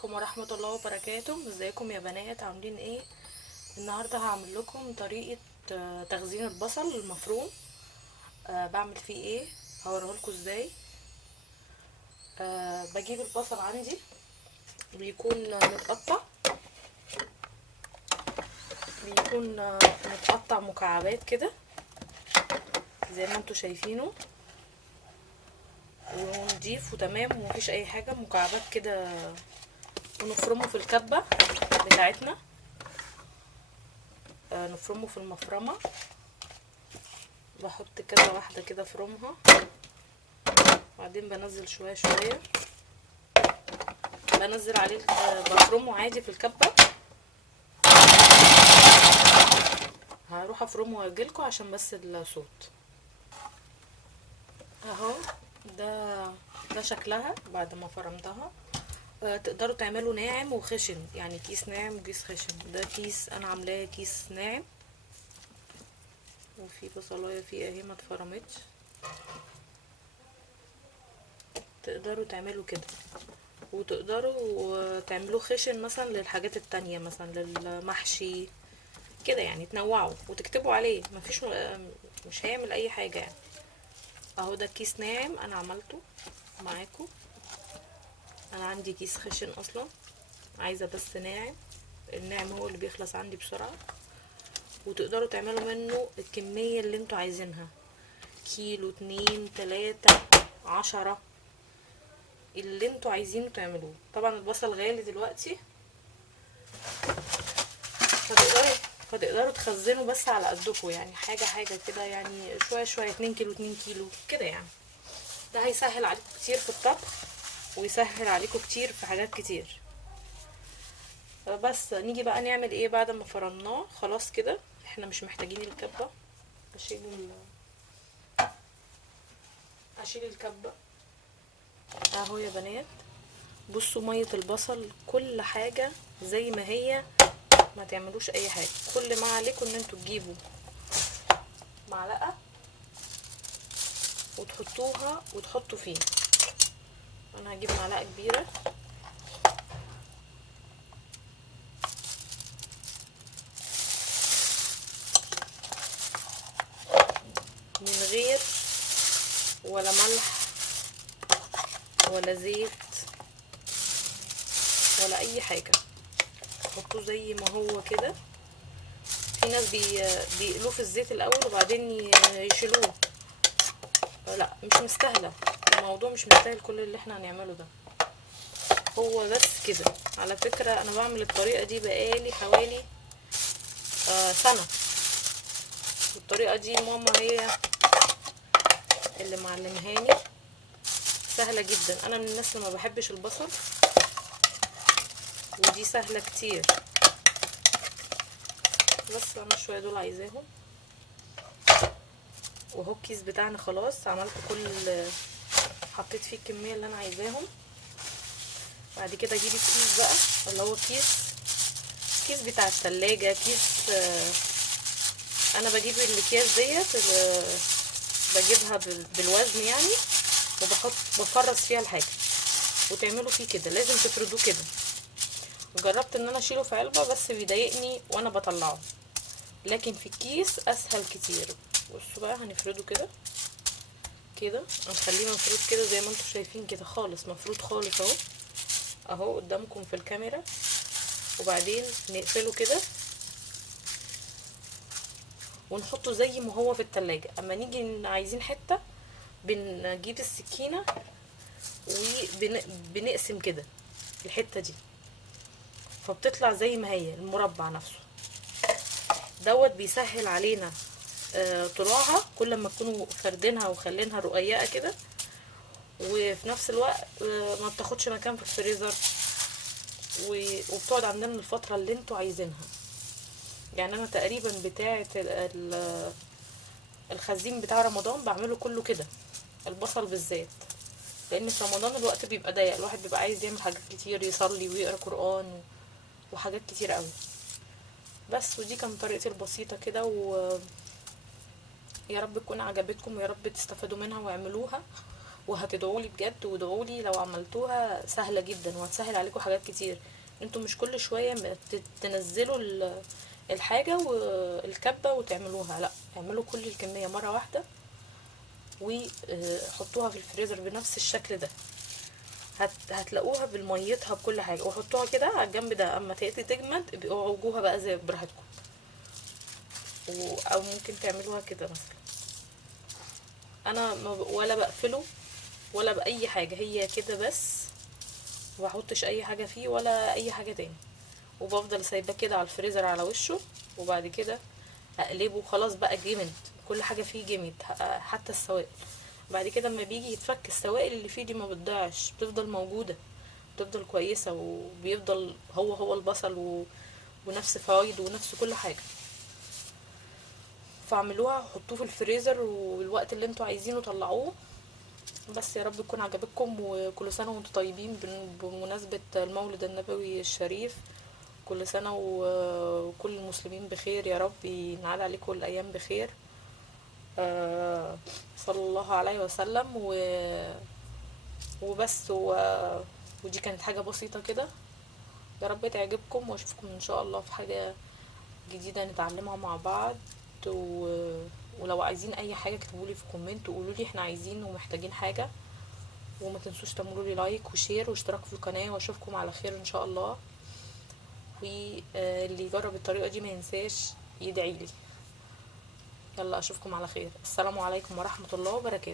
عليكم ورحمة الله وبركاته. ازيكم يا بنات؟ عاملين ايه؟ النهاردة هعمل لكم طريقة تخزين البصل المفروم. بعمل فيه ايه؟ هوريهولكوا ازاي. بجيب البصل عندي بيكون متقطع مكعبات كده زي ما انتوا شايفينه، ونضيف وتمام ومفيش اي حاجة، مكعبات كده. ونفرمه في الكبة بتاعتنا، نفرمه في المفرمة. بحط كذا واحدة كده افرمها، بعدين بنزل شوية شوية، بنزل عليه بفرمه عادي في الكبة. هروح افرمه واجيلكوا عشان بس الصوت. اهو ده ده شكلها بعد ما فرمتها. تقدروا تعملوا ناعم وخشن، يعني كيس ناعم وكيس خشن. ده كيس انا عاملاه كيس ناعم، وفي بصلايه فيه اهي ما اتفرمتش. تقدروا تعملوا كده، وتقدروا تعملوه خشن مثلا للحاجات التانية، مثلا للمحشي كده، يعني تنوعوا وتكتبوا عليه. مفيش مش هيعمل اي حاجة يعني. اهو ده كيس ناعم انا عملته معاكم. انا عندي كيس خشن اصلا، عايزة بس ناعم. الناعم هو اللي بيخلص عندي بسرعة. وتقدروا تعملوا منه الكمية اللي انتوا عايزينها، كيلو، 2، 3، 10، اللي انتوا عايزينه تعملوه. طبعا البصل غالي دلوقتي، فتقدروا فتقدروا تخزنوا بس على قدكم، يعني حاجة حاجة كده، يعني شوية شوية، 2 كيلو 2 كيلو كده يعني. ده هيسهل عليكم كتير في الطبخ، ويسهل عليكم كتير في حاجات كتير. بس نيجي بقى نعمل ايه بعد ما فرمناه خلاص كده. احنا مش محتاجين الكبة. اشيل اشيل الكبة. اهو يا بنات، بصوا مية البصل كل حاجة زي ما هي، ما تعملوش اي حاجة. كل ما عليكم ان انتوا تجيبوا معلقة وتحطوها وتحطوا فيه. انا هجيب معلقة كبيرة، من غير ولا ملح ولا زيت ولا اي حاجة. حطوه زي ما هو كده. في ناس بيقلوه في الزيت الاول وبعدين يشيلوه. لا، مش مستاهله. الموضوع مش مستاهل كل اللي احنا هنعمله ده. هو بس كده. على فكره انا بعمل الطريقه دي بقالي حوالي سنه، والطريقه دي ماما هي اللي معلمهاني. سهله جدا. انا من الناس اللي ما بحبش البصل، ودي سهله كتير. بس انا شويه دول عايزاهم. وهو الكيس بتاعنا خلاص، عملت حطيت فيه الكميه اللي انا عايزاهم. بعد كده اجيب الكيس بقى، اللي هو كيس بتاع التلاجة. كيس انا بجيب الاكياس ديت، بجيبها بالوزن يعني، بفرز فيها الحاجة. وتعملوا فيه كده، لازم تفردوه كده. جربت ان انا اشيله في علبة بس بيضايقني وانا بطلعه، لكن في الكيس اسهل كتير. بصوا بقى، هنفرده كده كده، هنخليه مفرود كده زي ما انتم شايفين كده، خالص مفرود خالص اهو. اهو قدامكم في الكاميرا. وبعدين نقفله كده ونحطه زي ما هو في التلاجة. اما نيجي عايزين حتة، بنجيب السكينة وبنقسم كده الحتة دي، فبتطلع زي ما هي المربع نفسه. دوت بيسهل علينا طلوعها، كل ما تكونوا فردينها وخلينها رقيقة كده. وفي نفس الوقت ما بتاخدش مكان في الفريزر، وبتقعد عندنا الفترة اللي انتوا عايزينها. يعني انا تقريبا بتاعة الخزين بتاع رمضان بعمله كله كده، البصل بالذات، لان في رمضان الوقت بيبقى ضيق، الواحد بيبقى عايز يعمل حاجات كتير، يصلي ويقرا قرآن وحاجات كتير قوي. بس ودي كانت طريقتي البسيطة كده، ويا رب تكون عجبتكم، ويا رب تستفادوا منها واعملوها. وهتدعولي بجد، وادعولي لو عملتوها، سهلة جدا وهتسهل عليكم حاجات كتير. انتوا مش كل شوية تنزلوا الحاجة والكبة وتعملوها، لا، اعملوا كل الكمية مرة واحدة وحطوها في الفريزر بنفس الشكل ده. هتلاقوها بالميتها بكل حاجة، وحطوها كده على الجنب ده، اما تجمد ابقوا عوجوها بقى زي براحتكم. او ممكن تعملوها كده مثلا. انا ولا بقفله ولا بأي حاجة، هي كده بس، ومبحطش اي حاجة فيه ولا اي حاجة تاني، وبفضل سايباه كده على الفريزر على وشه. وبعد كده اقلبه، خلاص بقى جمد، كل حاجة فيه جمد، حتى السوائل. بعد كده اما بيجي يتفك، السوائل اللي فيه دي ما بتضيعش، بتفضل موجودة، بتفضل كويسة، وبيفضل هو البصل ونفس فوايده ونفس كل حاجة. فاعملوها، حطوه في الفريزر، والوقت اللي انتوا عايزينه طلعوه. بس يا رب تكون عجبتكم، وكل سنة وانتم طيبين بمناسبة المولد النبوي الشريف. كل سنة وكل المسلمين بخير يا رب، ينعاد عليكم الأيام بخير. صلى الله عليه وسلم. وبس ودي كانت حاجة بسيطة كده. يا رب تعجبكم، واشوفكم ان شاء الله في حاجة جديدة نتعلمها مع بعض. و... ولو عايزين اي حاجة اكتبولي في كومنت وقولوا لي احنا عايزين ومحتاجين حاجة. وما تنسوش تعملوا لي لايك وشير واشتراك في القناة، واشوفكم على خير ان شاء الله. واللي يجرب الطريقة دي ما ينساش يدعي لي. يلا اشوفكم على خير. السلام عليكم ورحمة الله وبركاته.